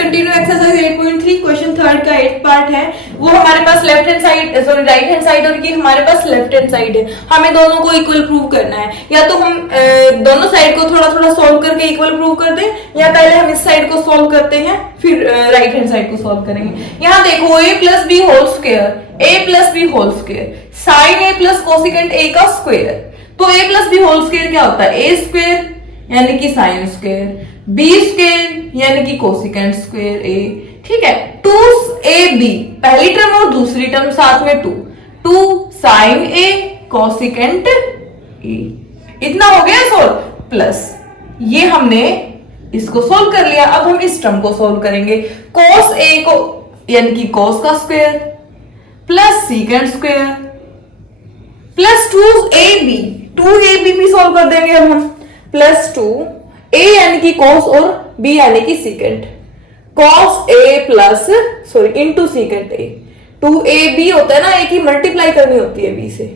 Continue exercise 8.3 question third का 8 part है। वो हमारे पास left hand side sorry right hand side और ये हमारे पास लेफ्ट हैंड साइड है। हमें दोनों को इक्वल प्रूव करना है। या तो हम दोनों साइड को थोड़ा थोड़ा सोल्व करके इक्वल प्रूव कर दें, या पहले हम इस साइड को सोल्व करते हैं फिर राइट हैंड साइड को सोल्व करेंगे। यहाँ देखो a plus b whole square, a plus b whole square, sine a plus cosecant a का स्क्वायर। तो a plus b whole square क्या होता है? a स्क्वायर यानी कि साइन स्क्वायर, b स्क्वायर यानी कि कोसिकेंट स्क्वायर a। ठीक है, 2ab पहली टर्म और दूसरी टर्म साथ में 2 साइन a कोसिकेंट a। इतना हो गया सोल्व। प्लस ये हमने इसको सोल्व कर लिया। अब हम इस टर्म को सोल्व करेंगे। cos a को यानी कि cos का square plus secant square plus 2ab भी सोल्व कर देंगे अब हम। प्लस 2a यानी कि cos और b यानी कि secant, cos a plus sorry into secant a। 2ab होता है ना, a की मल्टीप्लाई करनी होती है b से,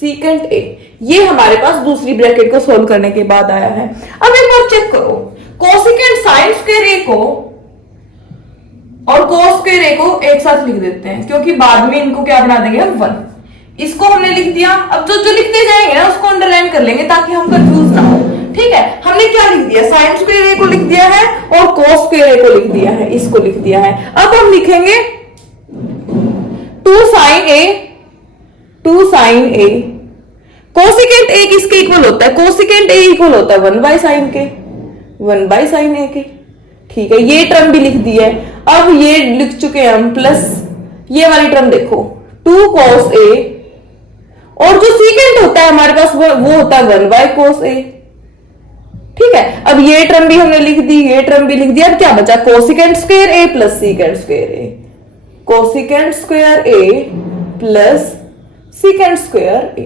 सीकेंट a। ये हमारे पास दूसरी ब्रैकेट को सोल्व करने के बाद आया है। अब एक बार चेक करो, कोसिकेंट साइन स्क्वायर a को और cos स्क्वायर a को एक साथ लिख देते हैं, क्योंकि बाद में इनको क्या बना देंगे हम 1। इसको हमने लिख दिया। अब जो लिखते जाएंगे ना उसको अंडरलाइन कर लेंगे ताकि हम कंफ्यूज ना हो। ठीक है, हमने क्या लिख दिया? साइन स्क्वायर a को लिख दिया है और cos स्क्वायर a को लिख दिया है, इसको लिख दिया है। अब हम लिखेंगे 2 साइन a कोसिकेंट a किसके इक्वल होता है? कोसिकेंट a इक्वल होता है 1 बाय साइन a के। ठीक है, ये टर्म भी लिख दी है। अब ये लिख चुके हैं हम, प्लस ये वाली टर्म देखो 2 cos a, और जो सीकेंट होता है हमारे पास वो होता है 1 बाय cos a। ठीक है, अब ये टर्म भी हमने लिख दी, ये टर्म भी लिख दिया। अब क्या बचा? Cosecant square a plus secant square a, cosecant square a plus secant square a।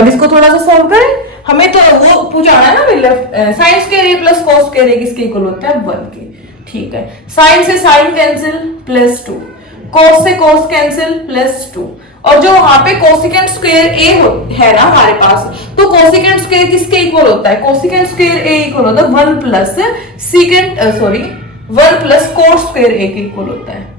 अब इसको थोड़ा सा सॉल्व करें। हमें तो वो पूछाना है ना, sine square a plus cos square a किसके इक्वल होता है? 1 के। ठीक है, साइन से साइन कैंसिल प्लस 2, cos से cos कैंसिल प्लस 2, और जो वहां पे कोसिकेंट स्क्वायर a है ना हमारे पास, तो कोसिकेंट स्क्वायर किसके इक्वल होता है? कोसिकेंट स्क्वायर a इक्वल होता है 1 plus secant 1 plus cos square a के इक्वल होता है।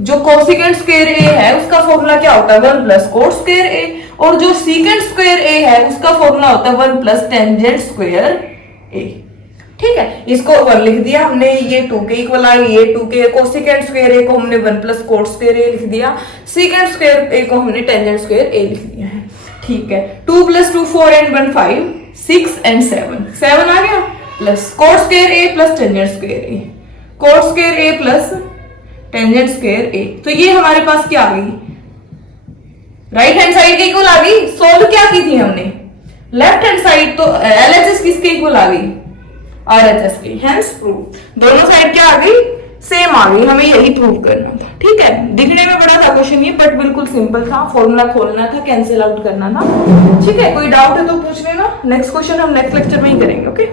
जो कोसिकेंट स्क्वायर a है उसका फॉर्मूला क्या होता है? 1 प्लस cos स्क्वायर a, और जो सीकेंट स्क्वायर a है उसका फॉर्मूला होता है 1 प्लस टेंजेंट स्क्वायर a। ठीक है, इसको 1 लिख दिया हमने, ये 2 के इक्वल आ गई, ये 2 के। कोसिकेंट स्क्वायर a को हमने 1 प्लस cos स्क्वायर a लिख दिया, सीकेंट स्क्वायर a को हमने टेंजेंट स्क्वायर a लिख दिया है। ठीक है, 2 प्लस 2 4 एंड 1 5 6 एंड 7 आ गया, plus cos square a plus tangent square a, cos square a plus tangent square a। तो ये हमारे पास क्या आ गई? राइट हैंड साइड के इक्वल आ गई। सोल्व क्या की थी हमने? लेफ्ट हैंड साइड, तो LHS किसके इक्वल आ गई? RHS की। Hence prove. दोनों साइड क्या आ गई? सेम आ गई। हमें यही प्रूव करना था। ठीक है, दिखने में बड़ा था क्वेश्चन ये, बट बिल्कुल सिंपल था। फॉर्मूला खोलना था, कैंसिल आउट करना था। ठीक है, कोई डाउट है तो पूछ लेना। नेक्स्ट क्वेश्चन हम नेक्स्ट लेक्चर में ही करेंगे। ओके।